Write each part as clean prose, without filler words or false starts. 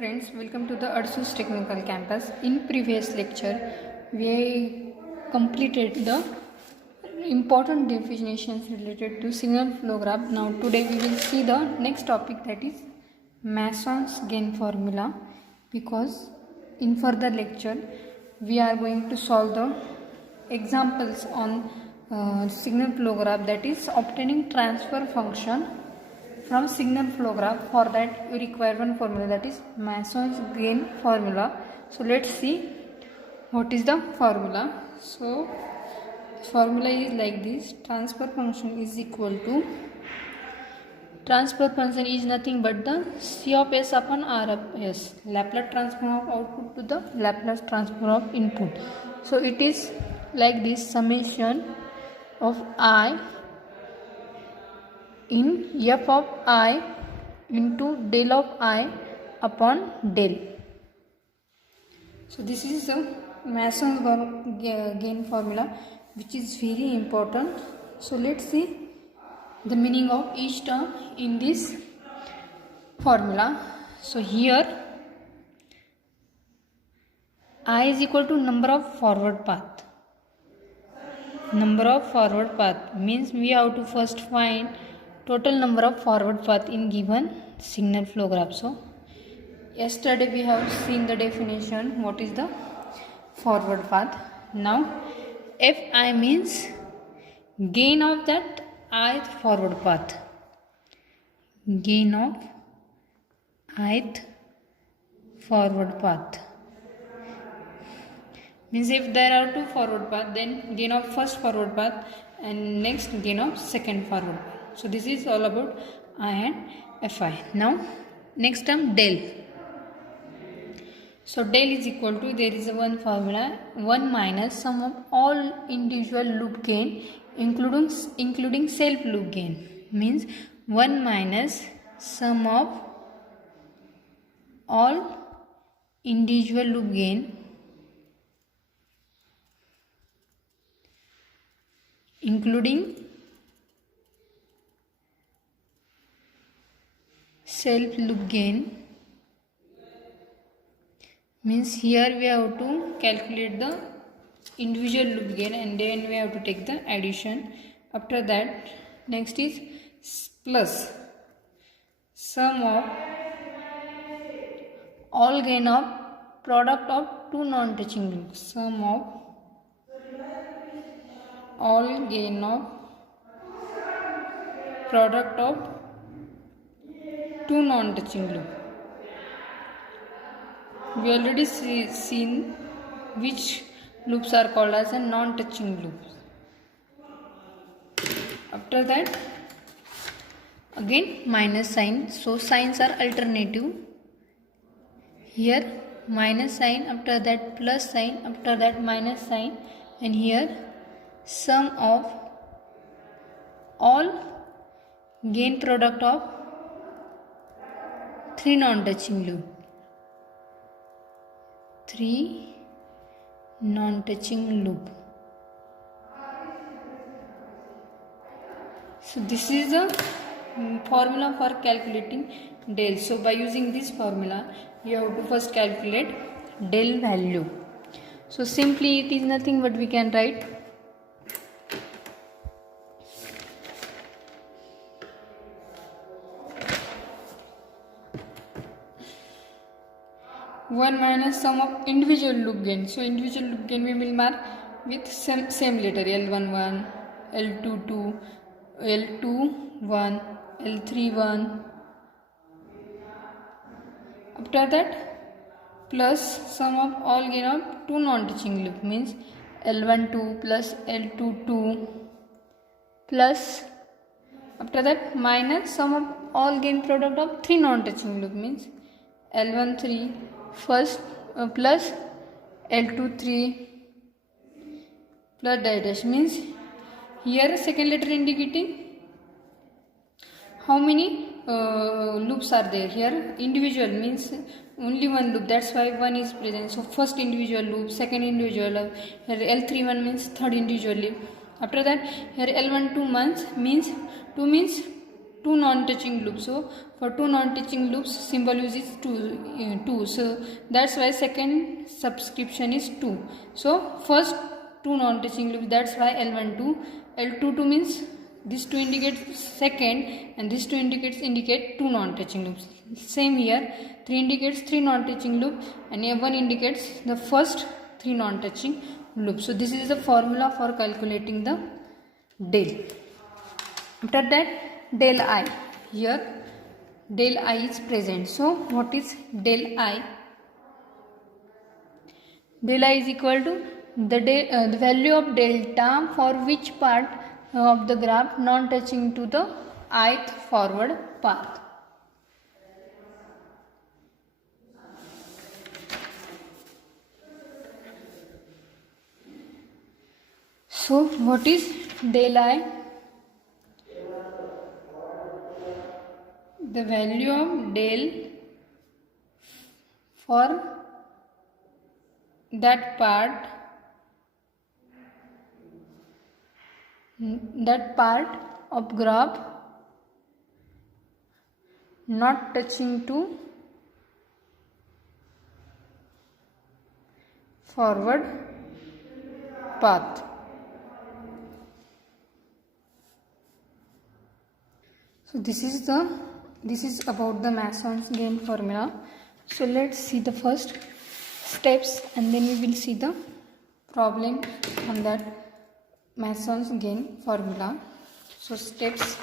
Friends, welcome to the ADSUL'S Technical Campus. In previous lecture, we completed the important definitions related to signal flow graph. Now today we will see the next topic, that is Maxwell's gain formula, because in further lecture we are going to solve the examples on signal flow graph, that is obtaining transfer function from signal flow graph. For that you require one formula, that is Maxwell's gain formula. So let's see what is the formula. So formula is like this: transfer function is equal to, transfer function is nothing but the C of S upon R of S, Laplace transform of output to the Laplace transform of input. So it is like this: summation of I in f of I into del of I upon del. So this is the Maxwell's gain formula, which is very important. So let's see the meaning of each term in this formula. So here I is equal to number of forward path. Number of forward path means we have to first find total number of forward path in given signal flow graph. So yesterday we have seen the definition, what is the forward path. Now Fi means gain of that ith forward path. Gain of ith forward path means if there are two forward path, then gain of first forward path and next gain of second forward path. So this is all about I and Fi. Now next term del. So del is equal to, there is a one formula, 1 minus sum of all individual loop gain including self loop gain, means 1 minus sum of all individual loop gain including self loop gain, means here we have to calculate the individual loop gain and then we have to take the addition. After that, next is plus sum of all gain of product of two non-touching loops. Sum of all gain of product of two non-touching loop. We already seen which loops are called as a non-touching loops. After that, again minus sign. So signs are alternative. Here minus sign, after that plus sign, after that minus sign, and here sum of all gain product of three non-touching loop. 3 non-touching loop. So this is the formula for calculating del. So by using this formula, you have to first calculate del value. So simply it is nothing but we can write one minus sum of individual loop gain. So individual loop gain we will mark with same letter, L11, L22, L21, L31. After that, plus sum of all gain of two non-touching loop, means L12 plus L22, plus after that minus sum of all gain product of three non-touching loop, means L13 first plus L23 plus dash, means here second letter indicating how many loops are there. Here individual means only one loop, that's why one is present. So first individual loop, second individual loop. Here L31 means third individual loop. After that, here L12 means 2 means two non-touching loops. So for two non-touching loops, symbol uses 2. So that's why second subscription is 2. So first two non-touching loops, that's why L12. L22 means this 2 indicates second and this 2 indicate two non-touching loops. Same here, 3 indicates 3 non-touching loop and A1 indicates the first 3 non-touching loops. So this is the formula for calculating the del. After that, del I. Here del I is present. So what is del I? Del I is equal to the value of delta for which part of the graph non-touching to the ith forward path. So what is del I? The value of del for that part of graph not touching to forward path. So this is about the Maxwell's gain formula. So let's see the first steps and then we will see the problem on that Maxwell's gain formula. So steps.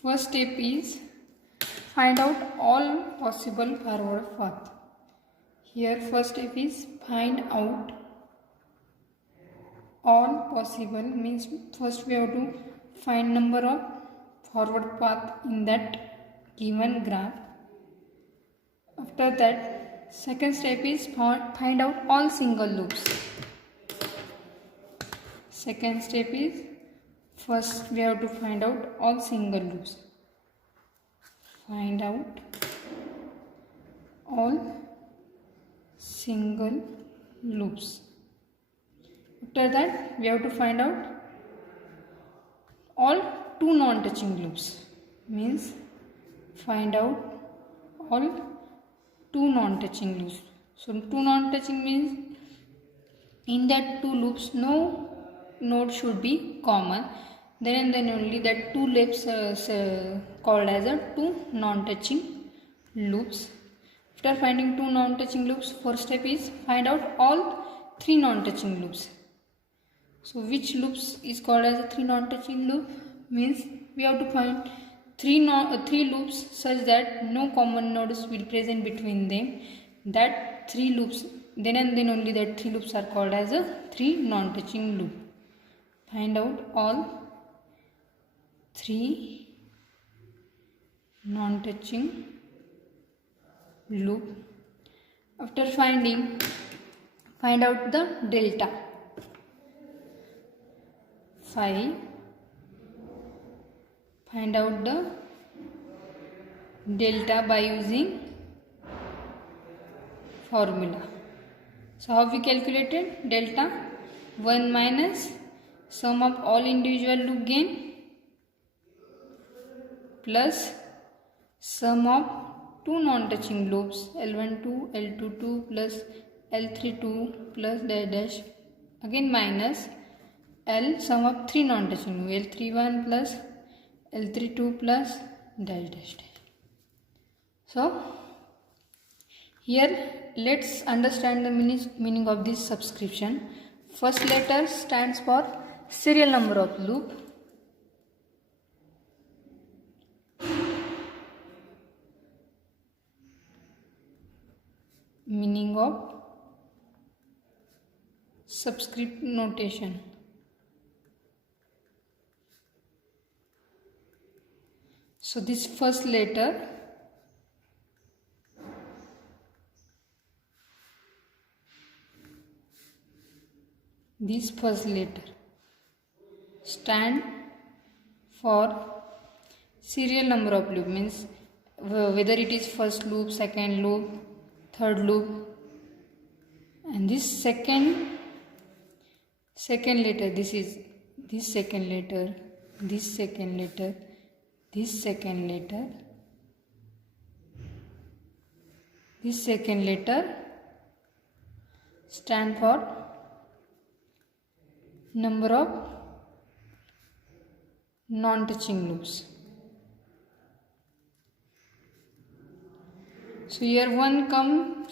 First step is find out all possible forward path. Here first step is find out all possible, means first we have to find number of forward path in that given graph. After that, second step is find out all single loops. Second step is first we have to find out all single loops. Find out all single loops. After that, we have to find out all two non-touching loops, means find out all two non-touching loops. So two non-touching means in that two loops no node should be common, then and then only that two loops called as a two non-touching loops. After finding two non-touching loops, first step is find out all three non-touching loops. So which loops is called as a three non-touching loop? Means we have to find three loops such that no common nodes will present between them. That three loops, then and then only that three loops are called as a three non-touching loop. Find out all three non-touching loop. After find out the delta. Find out the delta by using formula. So how we calculated delta? 1 minus sum of all individual loop gain plus sum of two non-touching loops L12, L22 plus L32 plus dash dash, again minus L sum of three non-touching loop L31 plus L32 plus dash dash dash. So here let's understand the meaning of this subscription. First letter stands for serial number of loop. Meaning of subscript notation. So this first letter stand for serial number of loop, means whether it is first loop, second loop, third loop and this second letter, this is this second letter, this second letter, this second letter, this second letter stand for number of non-touching loops. So here one come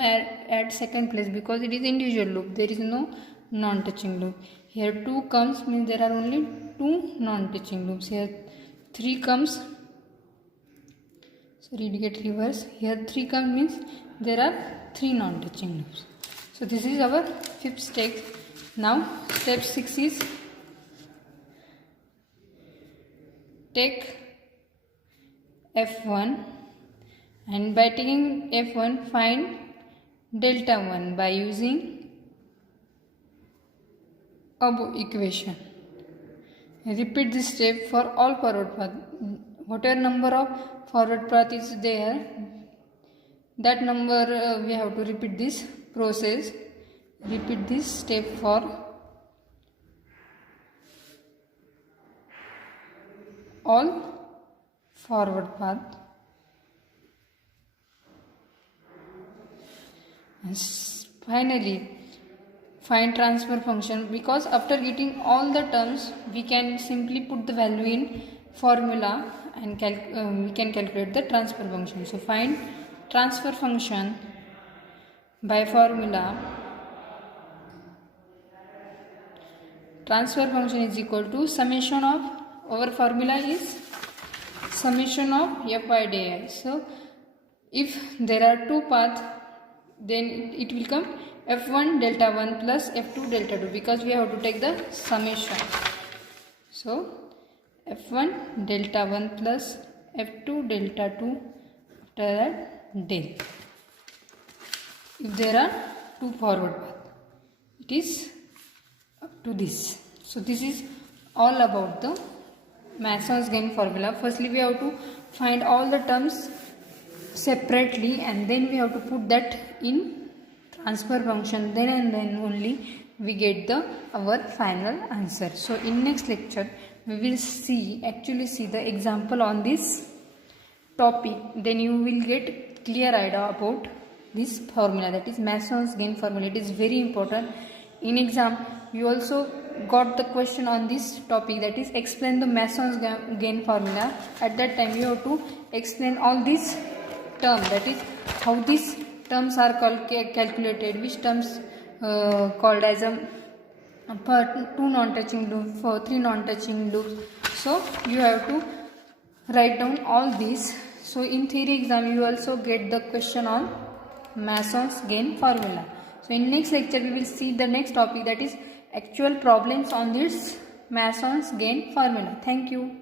at second place because it is individual loop, there is no non-touching loop. Here 2 comes means there are only 2 non-touching loops. Here 3 comes, sorry it get reverse, here 3 comes means there are 3 non-touching loops. So this is our 5th step. Now step 6 is take F1 and by taking F1 find delta 1 by using above equation. Repeat this step for all forward path. Whatever number of forward path is there, that number we have to repeat this process. Repeat this step for all forward path. And finally find transfer function, because after getting all the terms we can simply put the value in formula and we can calculate the transfer function. So find transfer function by formula. Transfer function is equal to summation of, our formula is summation of fi di. So if there are 2 paths, then it will come f1 delta 1 plus f2 delta 2, because we have to take the summation. So f1 delta 1 plus f2 delta 2, after that del. If there are 2 forward paths, it is up to this. So this is all about the Maxwell's gain formula. Firstly we have to find all the terms separately and then we have to put that in transfer function, then and then only we get our final answer. So in next lecture we will actually see the example on this topic, then you will get clear idea about this formula, that is Maxwell's gain formula. It is very important. In exam you also got the question on this topic, that is explain the Maxwell's gain formula. At that time you have to explain all these terms, that is how these terms are calculated, which terms called as for 2 non-touching loops, for 3 non-touching loops. So you have to write down all these. So in theory exam you also get the question on Maxwell's gain formula. So in next lecture we will see the next topic, that is actual problems on this Maxwell's gain formula. Thank you.